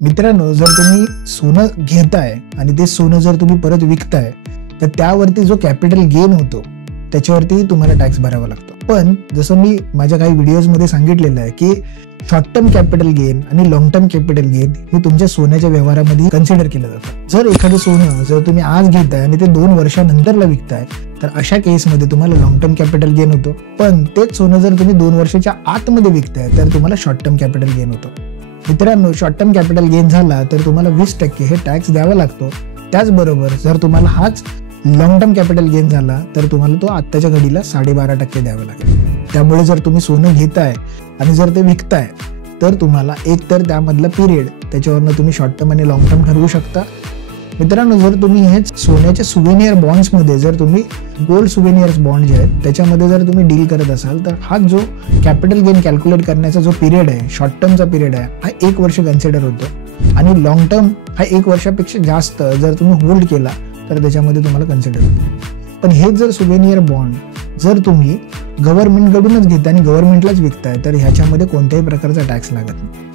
मित्रांनो, जर तुम्ही सोनं घेताय आणि ते सोनं जर तुम्ही परत विकताय तर त्यावरती जो कॅपिटल गेन होतो त्याच्यावरती तुम्हाला टॅक्स भरावा लागतो. पण जसं मी माझ्या काही व्हिडिओजमध्ये सांगितलेलं आहे की शॉर्ट टर्म कॅपिटल गेन आणि लॉंग टर्म कॅपिटल गेन हे तुमच्या सोन्याच्या व्यवहारामध्ये कन्सिडर केलं जातं. जर एखादं सोनं जर तुम्ही आज घेताय आणि ते 2 वर्षानंतरला विकताय तर अशा केसमध्ये तुम्हाला लॉंग टर्म कॅपिटल गेन होतो. पण तेच सोनं जर तुम्ही 2 वर्षाच्या आतमध्ये विकताय तर तुम्हाला शॉर्ट टर्म कॅपिटल गेन होतो. मित्रांनो, शॉर्ट टर्म कॅपिटल गेन झाला तर तुम्हाला 20% हे टॅक्स द्यावा लागतो. त्याचबरोबर जर तुम्हाला हाच लॉंग टर्म कॅपिटल गेन झाला तर तुम्हाला तो आत्ताच्या घडीला 12.5% द्यावा लागेल. त्यामुळे जर तुम्ही सोनं घेताय आणि जर ते विकताय तर तुम्हाला एक तर त्यामधला पिरियड त्याच्यावरनं तुम्ही शॉर्ट टर्म आणि लॉंग टर्म ठरवू शकता. मित्रांनो, जर तुम्ही हेच सोन्याच्या सुवेनियर बॉन्ड्समध्ये जर तुम्ही गोल्ड सुवेनियर्स बॉन्ड जे आहेत त्याच्यामध्ये जर तुम्ही डील करत असाल तर हा जो कॅपिटल गेन कॅल्क्युलेट करण्याचा जो पिरियड आहे, शॉर्ट टर्मचा पिरियड आहे, हा 1 वर्ष कन्सिडर होतो आणि लॉंग टर्म हा 1 वर्षापेक्षा जास्त जर तुम्ही होल्ड केला तर त्याच्यामध्ये तुम्हाला कन्सिडर होतो. पण हे जर सुवेनियर बॉन्ड जर तुम्ही गव्हर्नमेंटकडूनच घेताय आणि गव्हर्नमेंटलाच विकताय तर ह्याच्यामध्ये कोणत्याही प्रकारचा टॅक्स लागत नाही.